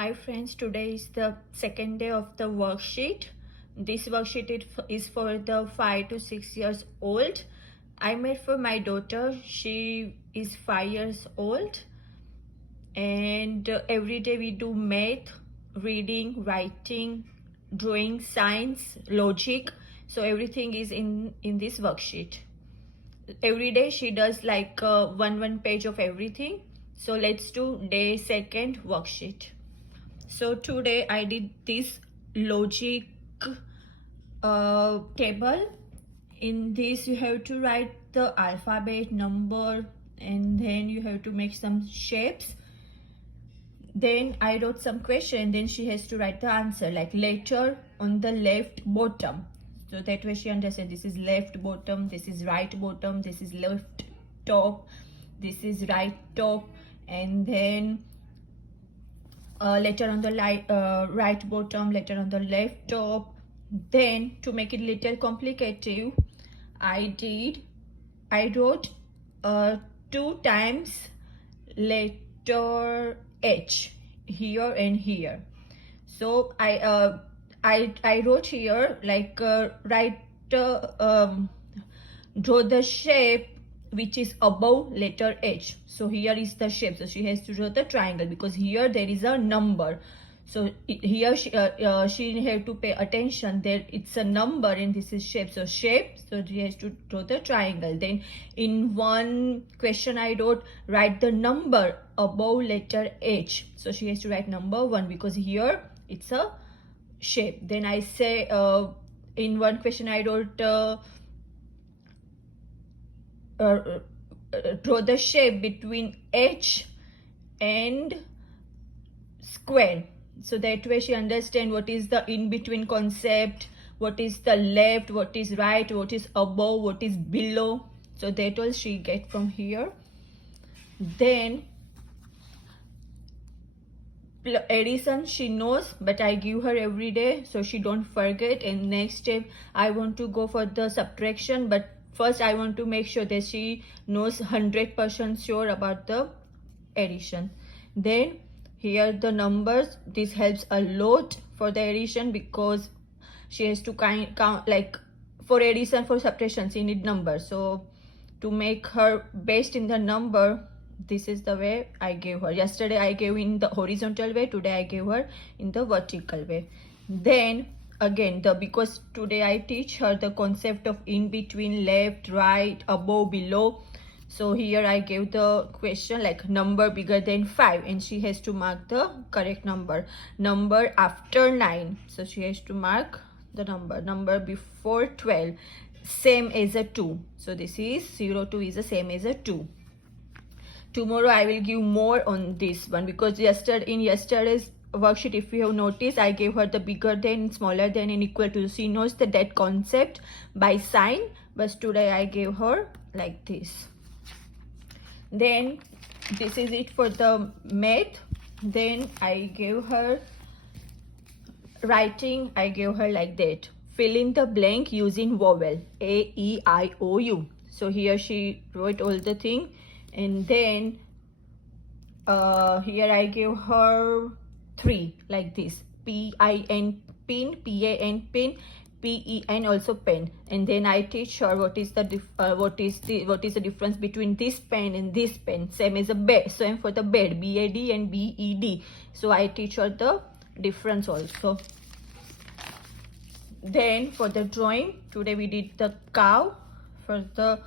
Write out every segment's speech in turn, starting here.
Hi friends, today is the second day of the worksheet. This worksheet is for the 5 to 6 years old. I made for my daughter. She is 5 years old, and every day we do math, reading, writing, drawing, science, logic. So everything is in this worksheet. Every day she does like one page of everything. So let's do day second worksheet. So today I did this logic table. In this you have to write the alphabet, number, and then you have to make some shapes. Then I wrote some question, then she has to write the answer, like letter on the left bottom. So that way she understands this is left bottom, this is right bottom, this is left top, this is right top, and then letter on the right bottom, letter on the left top. Then to make it little complicated, I wrote 2 times letter H here and here. So I wrote here like draw the shape which is above letter H. So here is the shape. So she has to draw the triangle because here there is a number. So here she have to pay attention. There it's a number and this is shape. So shape. So she has to draw the triangle. Then in one question I write the number above letter H. So she has to write number 1 because here it's a shape. Then I say in one question I wrote draw the shape between H and square. So that way she understands what is the in-between concept, what is the left, what is right, what is above, what is below. So that all she get from here. Then addition she knows, but I give her every day so she don't forget. And next step I want to go for the subtraction, but first I want to make sure that she knows 100% sure about the addition. Then here the numbers, this helps a lot for the addition because she has to count like for addition, for subtraction she need numbers. So to make her best in the number, this is the way I gave her. Yesterday I gave in the horizontal way, today I gave her in the vertical way. Then again because today I teach her the concept of in between, left, right, above, below. So here I gave the question like number bigger than 5 and she has to mark the correct number. Number after 9, so she has to mark the number before 12, same as a 2. So this is 0, 2 is the same as a 2. Tomorrow I will give more on this one because in yesterday's worksheet, if you have noticed, I gave her the bigger than, smaller than, and equal to. She knows that concept by sign, but today I gave her like this. Then this is it for the math. Then I gave her writing. I gave her like that, fill in the blank using vowel A, E, I, O, U. So here she wrote all the thing, and then here I gave her 3 like this: P-I-N pin, P-A-N pin, P-E-N also pen. And then I teach her what is the difference between this pen and this pen. Same as a bed, same for the bed, B-A-D and B-E-D. So I teach her the difference also. Then for the drawing, today we did the cow. For the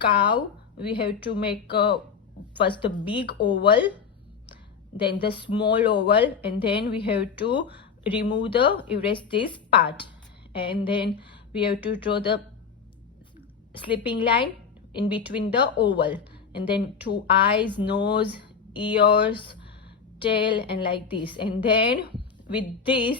cow we have to make first the big oval, then the small oval, and then we have to erase this part, and then we have to draw the slipping line in between the oval, and then 2 eyes, nose, ears, tail, and like this. And then with this,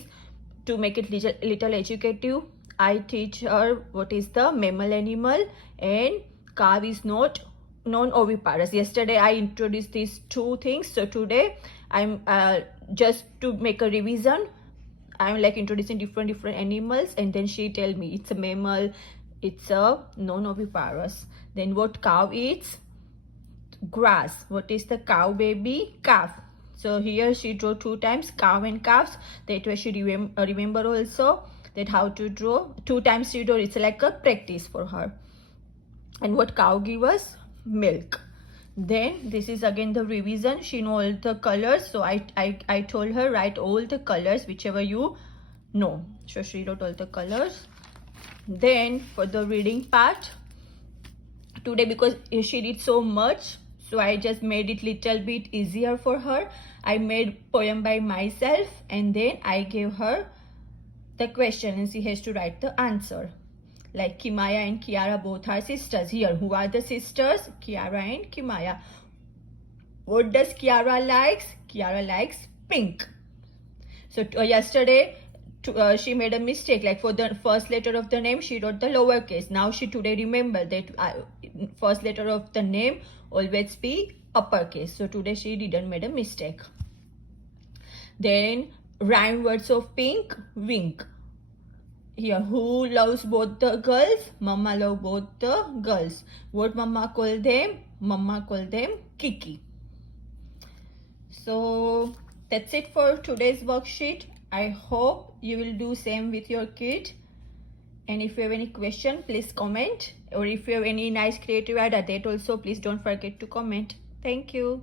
to make it little educative, I teach her what is the mammal animal, and cow is not non-oviparous. Yesterday I introduced these 2 things, so today I'm just to make a revision, I'm like introducing different animals, and then she tell me it's a mammal, it's a non-oviparous. Then what cow eats? Grass. What is the cow baby? Calf. So here she drew 2 times cow and calves. That way she remember also that how to draw. 2 times she drew. It's like a practice for her. And what cow give us? Milk. Then this is again the revision. She know all the colors. So I told her write all the colors whichever you know. So she wrote all the colors. Then for the reading part, today because she did so much, so I just made it little bit easier for her. I made poem by myself and then I gave her the question and she has to write the answer. Like Kimaya and Kiara both are sisters. Here, who are the sisters? Kiara and Kimaya. What does Kiara likes? Kiara likes pink. So yesterday she made a mistake. Like for the first letter of the name, she wrote the lowercase. Now she today remembered that first letter of the name always be uppercase. So today she didn't made a mistake. Then rhyme words of pink, wink. Here, who loves both the girls? Mama love both the girls. What mama call them? Mama call them Kiki. So that's it for today's worksheet. I hope you will do same with your kid. And if you have any question, please comment. Or if you have any nice creative idea, that also please don't forget to comment. Thank you.